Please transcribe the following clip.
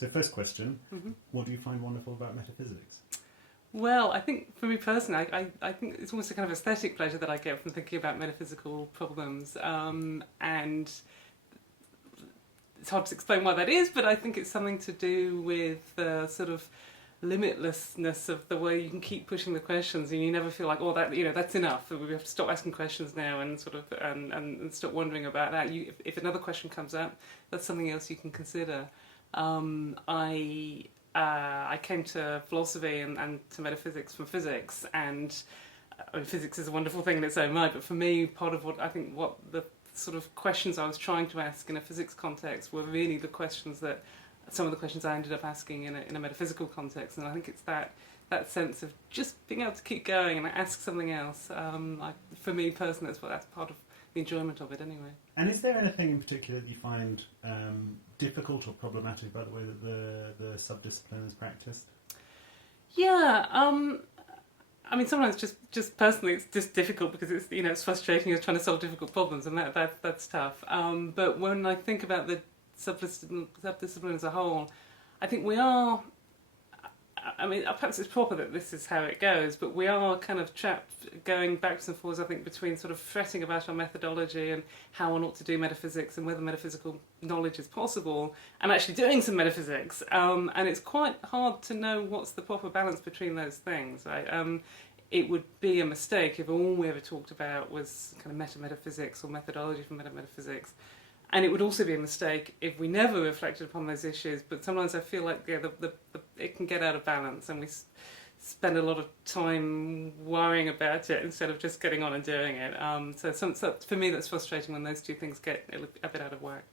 So first question, Mm-hmm. what do you find wonderful about metaphysics? Well, I think for me personally, I think it's almost a kind of aesthetic pleasure that I get from thinking about metaphysical problems. And it's hard to explain why that is, but I think it's something to do with the sort of limitlessness of the way you can keep pushing the questions, and you never feel like, oh, that that's enough. We have to stop asking questions now and sort of and stop wondering about that. If another question comes up, that's something else you can consider. I came to philosophy and to metaphysics from physics, and I mean, physics is a wonderful thing in its own right. But for me, part of what the sort of questions I was trying to ask in a physics context were really the questions that some of the questions I ended up asking in a metaphysical context, and I think it's that sense of just being able to keep going and ask something else. For me personally, that's part of the enjoyment of it anyway. And is there anything in particular that you find difficult or problematic about the way that the subdiscipline is practiced? Yeah, I mean, sometimes just personally, it's just difficult because it's frustrating. You're trying to solve difficult problems, and that's tough. But when I think about the subdiscipline as a whole, I think we are. I mean, perhaps it's proper that this is how it goes, but we are kind of trapped going backwards and forwards, I think, between sort of fretting about our methodology and how one ought to do metaphysics and whether metaphysical knowledge is possible, and actually doing some metaphysics. And it's quite hard to know what's the proper balance between those things, right? It would be a mistake if all we ever talked about was kind of metaphysics or methodology from metaphysics. And it would also be a mistake if we never reflected upon those issues. But sometimes I feel like it can get out of balance, and we spend a lot of time worrying about it instead of just getting on and doing it. So for me, that's frustrating when those two things get a bit out of whack.